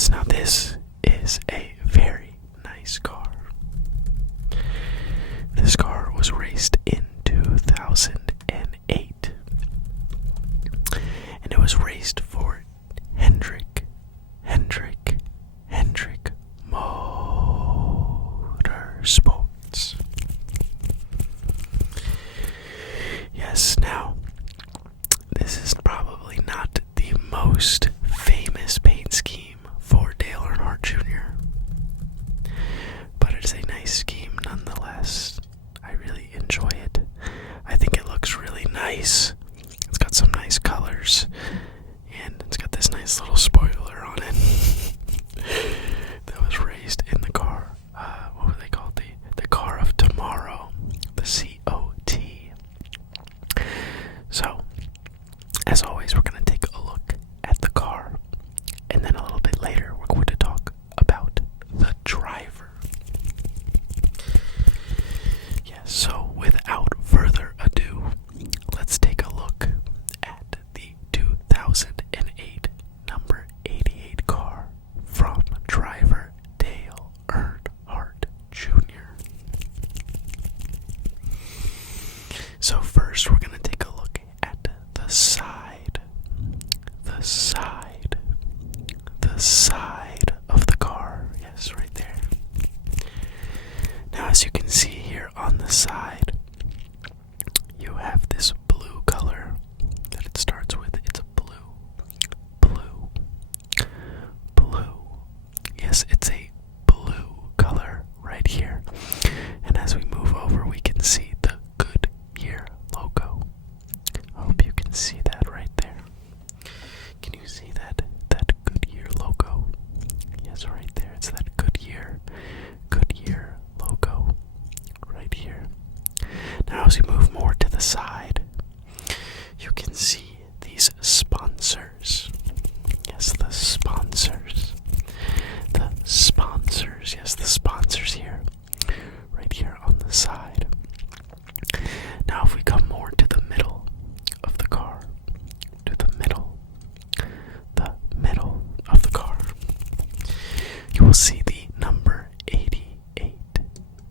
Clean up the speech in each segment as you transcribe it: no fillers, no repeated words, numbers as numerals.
Yes, now this is a very nice car. This car was raced in 2008. And it was raced for Hendrick Motorsports. Yes, now, this is probably not the most famous paint scheme for Dale Earnhardt Jr., but it's a nice scheme nonetheless. I really enjoy it. I think it looks really nice. It's got some nice colors, and it's got this nice little spoiler on it that was raised in the car. What were they called? The car of tomorrow, the COT. So, as always, we're going to take a look at the car, and then a little bit later, we're going to talk about the driver. Yes, so without further ado, let's take a look at the 2008 number 88 car from driver Dale Earnhardt Jr. So first, we're going to take a look at the side of the car. Yes, right there. Now, as you can see here on the side, you have this blue color that it starts with. It's blue. Yes, it's a blue color right here. And as we move over, we can see the Goodyear logo. I hope you can see that right there. Can you see that Goodyear logo? Yes, right there. It's that Goodyear logo right here. Now, as we move more to the side, you can see these sponsors. Yes, the sponsors. Yes, the sponsors here. Right here on the side. Now, if we come more to the middle of the car, of the car, you will see the number 88.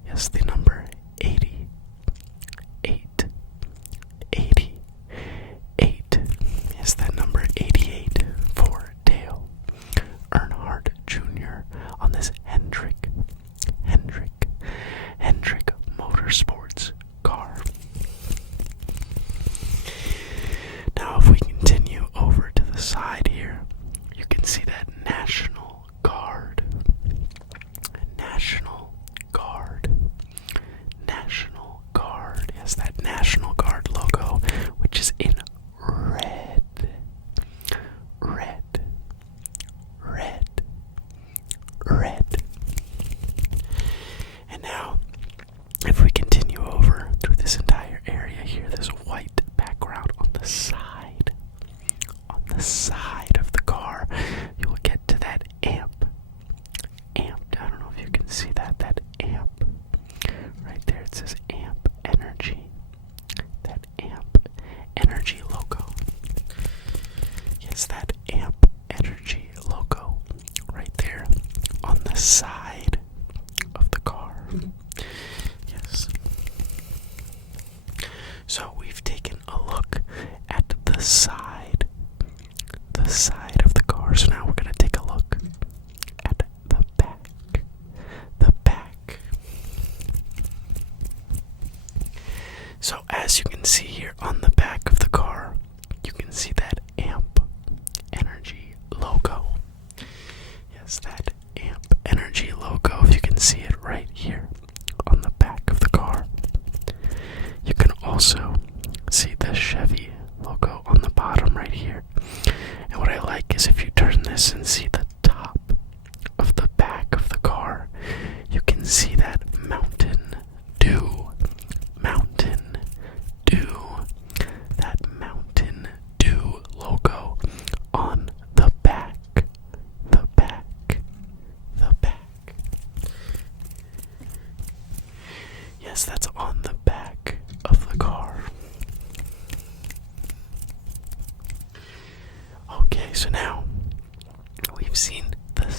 Yes, the number 88. Yes, that number 88 for Dale Earnhardt Jr. on this Hendrick Motorsports car. Now, if we continue over to the side here, you can see that National Guard. Yes, that National Guard logo, which is in red. And now, if we continue over through this entire area here, this white background on the side of the car, you will get to that amp. I don't know if you can see that amp. Right there, it says amp energy. That amp energy logo. Yes, that amp energy logo right there on the side of the car. Yes. So we've taken a look at the side of the car. So now we're going to take a look at the back. So as you can see here on the back of the car, you can see that amp energy logo. Yes, that amp energy logo, if you can see it right here on the back of the car. You can also see the Chevy logo on the bottom right here. And what I like is if you turn this and see the top of the back of the car, you can see that Mountain Dew. That Mountain Dew logo on the back. Yes, that's on the back of the car. Okay, so now we've seen the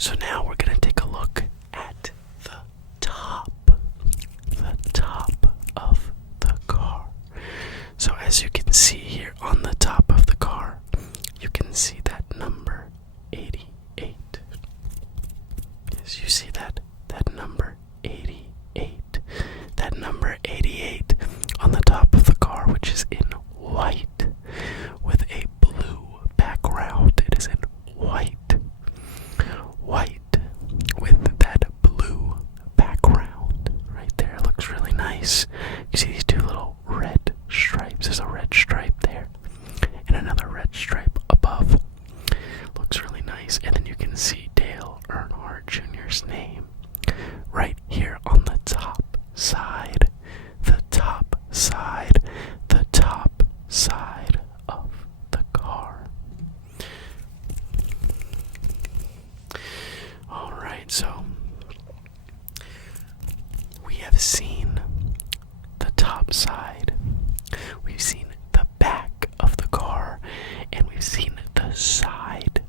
So now we're going to take a look at the top of the car. So as you can see here on the top of the car, you can see that number 88. Yes, you see that number 88. That number 88 on the top of the car, which is in white with a blue background. It is in white with that blue background right there. It looks really nice. You see these two little red stripes. There's a red stripe there and another red stripe above. Looks really nice. And then you can see Dale Earnhardt Jr.'s name right here on the top side of the car. Alright, so we have seen the top side, we've seen the back of the car, and we've seen the side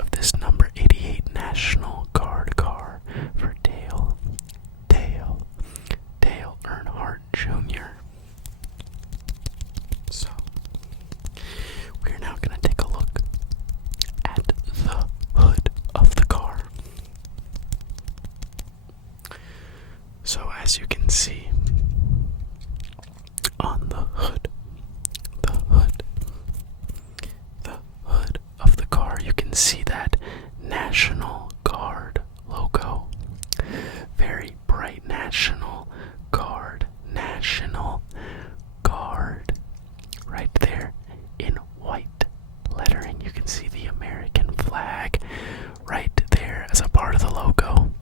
of this number 88 National Guard car for Dale Earnhardt Jr. So, we're now going to take a look at the hood of the car. So as you can see on the hood of the car, you can see that National Guard logo. Very bright National Guard right there in white lettering. You can see the American flag right there as a part of the logo.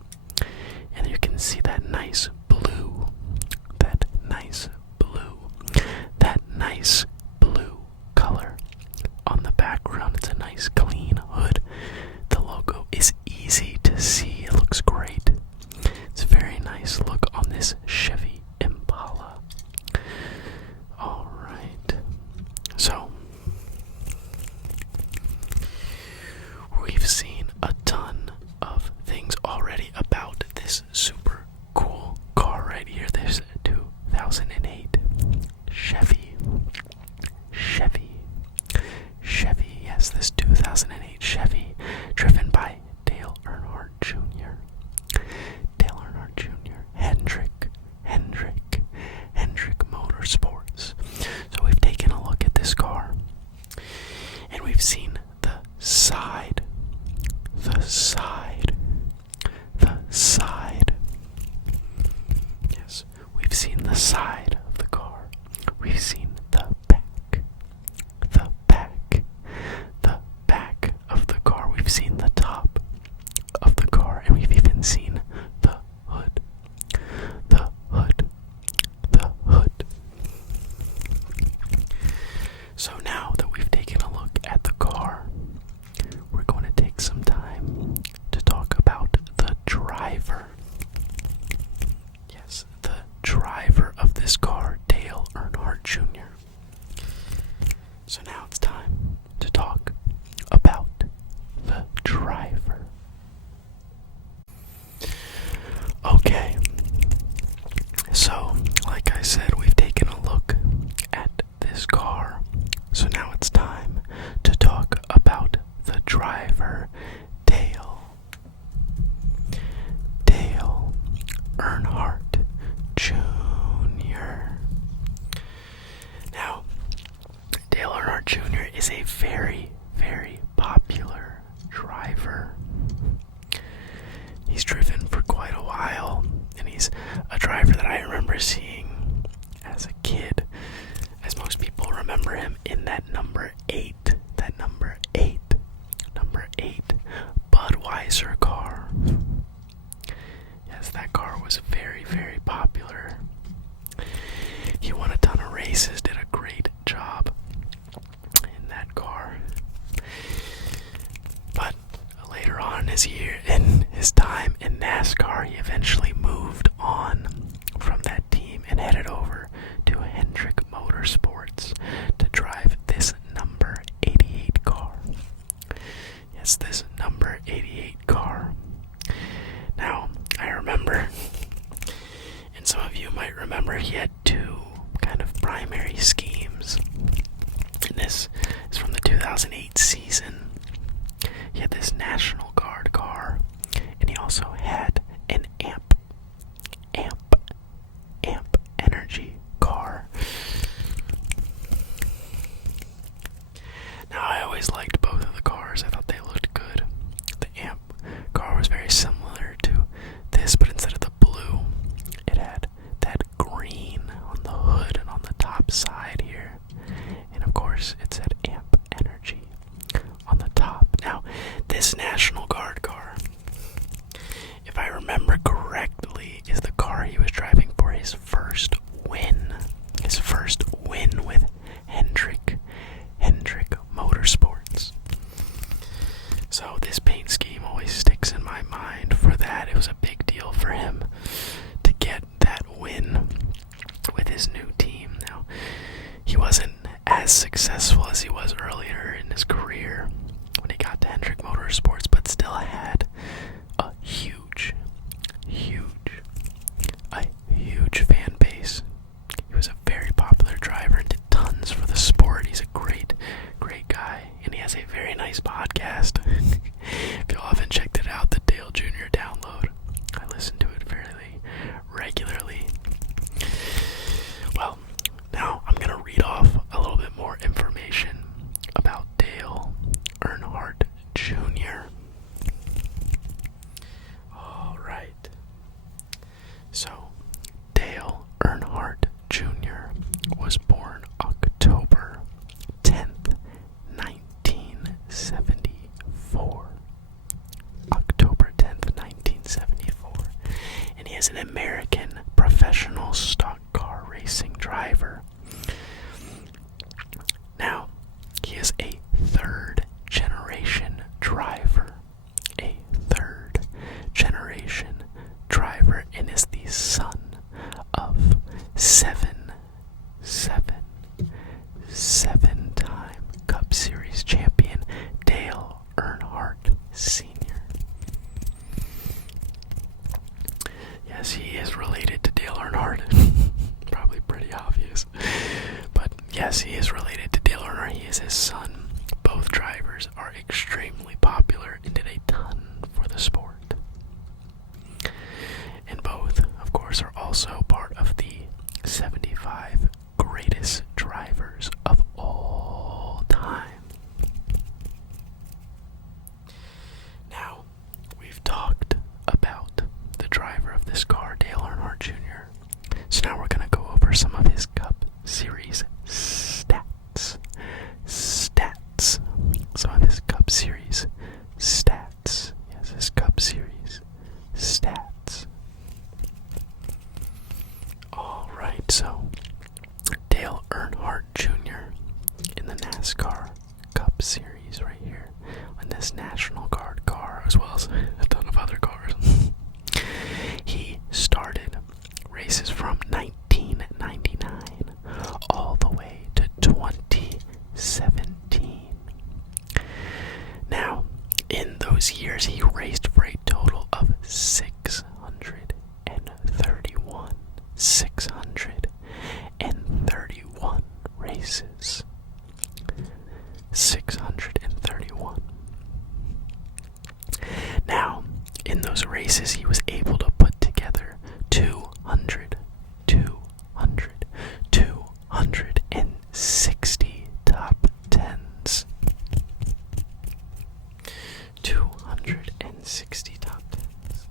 And you can see that nice blue color on the background. It's a nice clean hood. The logo is easy to see. It looks great. It's a very nice look on this Chevy Impala. Alright. So, we've seen a ton of things already about this super cool car right here. This 2008 Chevy, yes, this 2008 Chevy, driven by Dale Earnhardt Jr. Hendrick Motorsports. So we've taken a look at this car, and we've seen the side. Yes, we've seen the side of the car. We've seen the back of the car. We've seen the top of the car, and we've even seen the hood. So now that we've taken a look at the car, we're going to take some time to talk about the driver. Yes, the driver of this car, Dale Earnhardt Jr. So now it's time to talk about the driver. Okay, so like I said, we've taken a look at this car. So now it's time to talk about the driver, Dale Earnhardt Jr. Now, Dale Earnhardt Jr. is a very, very popular driver. He's driven for quite a while, and he's a driver that I remember seeing as a kid, as most people remember him in that number 8 Budweiser car. Yes, that car was very, very popular. He won a ton of races, did a great job in that car. But later on in his time in NASCAR, he eventually moved on from that team and headed over to Hendrick Motorsports to drive this number 88 car. It's this number 88 car. Now, I remember, and some of you might remember, he had two kind of primary schemes. And this is from the 2008 season. He had this National Guard car, and he also had an amp energy car. Now, I always liked both of the cars. I thought they looked good. The amp car was very similar to this, but instead of the blue, it had that green on the hood and on the top side here. And of course, it said amp energy on the top. Now, this National Guard car, if I remember correctly, is the car he was driving for his first win. His first win with Hendrick Motorsports. So this paint scheme always sticks in my mind for that. It was a big deal for him to get that win with his new team. Now, he wasn't as successful as he was earlier in his career when he got to Hendrick Motorsports, but still had a huge fan base. He was a very popular driver and did tons for the sport. He's a great guy, and he has a very nice podcast. If y'all haven't checked it out, the Dale Jr. download, I listen to it fairly regularly. Well, now I'm going to read off a little bit more information about Dale Earnhardt Jr. Alright. So, Dale Earnhardt Jr. was born October 10th, 1974. October 10th, 1974. And he is an American professional stock car racing driver. Now, he is a third generation driver. A third generation driver, and is the son of seven-time Cup Series champion Dale Earnhardt Sr. Yes, he is related to Dale Earnhardt. Probably pretty obvious. But yes, he is related to Dale Earnhardt. He is his son. Both drivers are extremely popular and did a ton for the sport. And both, of course, are also part of the 75 greatest drivers of all time. Now, we've talked about the driver of this car, Dale Earnhardt Jr. So now we're going to go over some of his Cup Series stats. Some of his Cup Series stats. Yes, his Cup Series stats. Alright, so Dale Earnhardt Jr. in the NASCAR Cup Series right here on this National Guard car, as well as a ton of other cars. He started races from 1999 all the way to 2017. Now, in those years, he raced for a total of 631 races. 631. Now, in those races, he was able to put together 260 top 10s. 260 top 10s,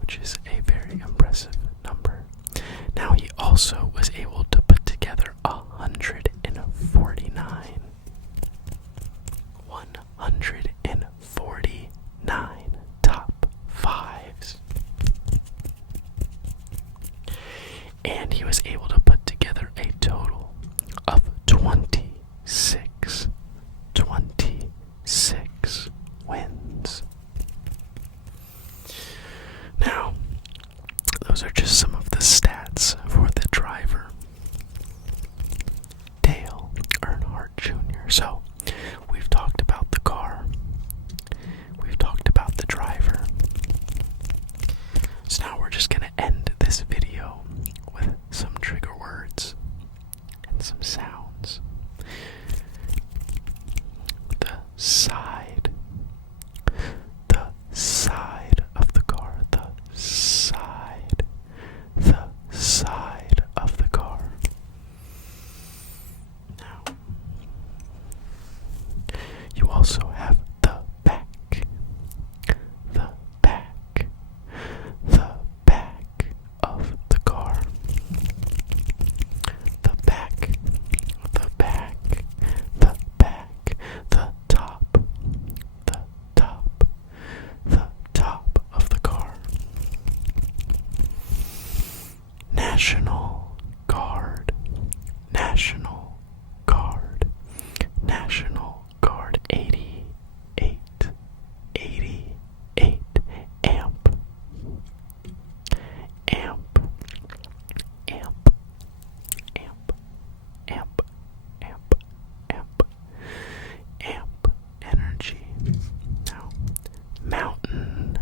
which is a very impressive number. Now, he also was able to put together 149 top 5s. And he was able to put together a total of 26 wins. Now, those are just some of the stats for the driver, Dale Earnhardt Jr. So, we've talked about the car. side. The side of the car. The side. The side of the car. Now, you also have the back. The back. The back of the car. The back. The back. The back. The top. The top. The top of the car. National Guard. National Guard. National Guard 88. 88 amp. Amp. Amp. Amp. Amp. Amp. Amp. Amp energy. Now, Mountain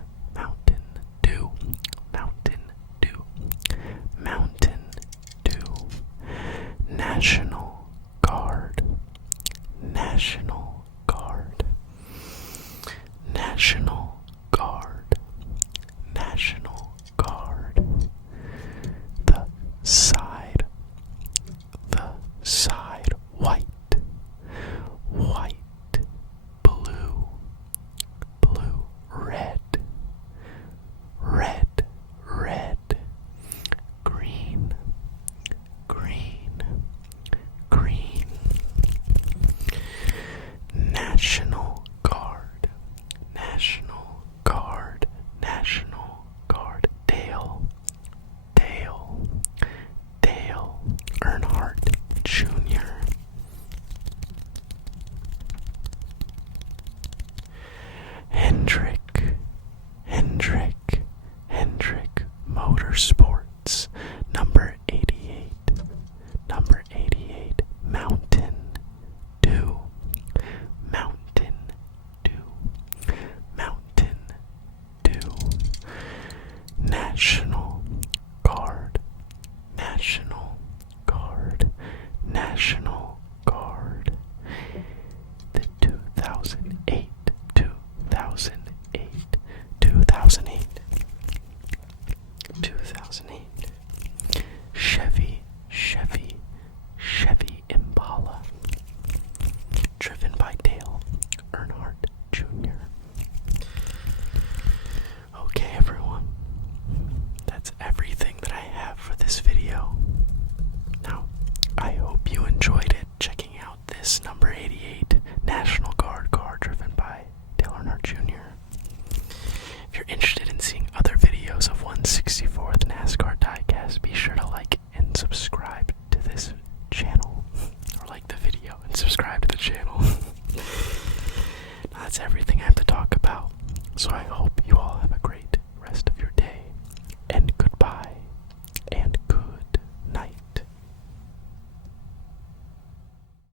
Dew. Mountain Dew. Mountain Dew. National Guard. National Guard. National Guard. National Guard. The side. The side. White. White. Blue. Blue. Red. Red. Red. Green. Green. Green. National Guard. National Guard. National Guard. Dale Earnhardt Jr. Hendrick Motorsports, number 88. Number 88, Mountain Dew. Mountain Dew. Mountain Dew. National Guard. National Guard. National Guard. The 2008. 2008. 2008. 2008. Chevy Impala, driven by Dale Earnhardt Jr. Okay, everyone, that's everything that I have for this video. Now, I hope you enjoyed it, checking out this number 88 National Guard car driven by Dale Earnhardt Jr. If you're interested in seeing other videos of 164th Nascar Diecast, be sure to like and subscribe to this channel, or like the video and subscribe to the channel. Now, that's everything I have to talk about, so I hope you all have a great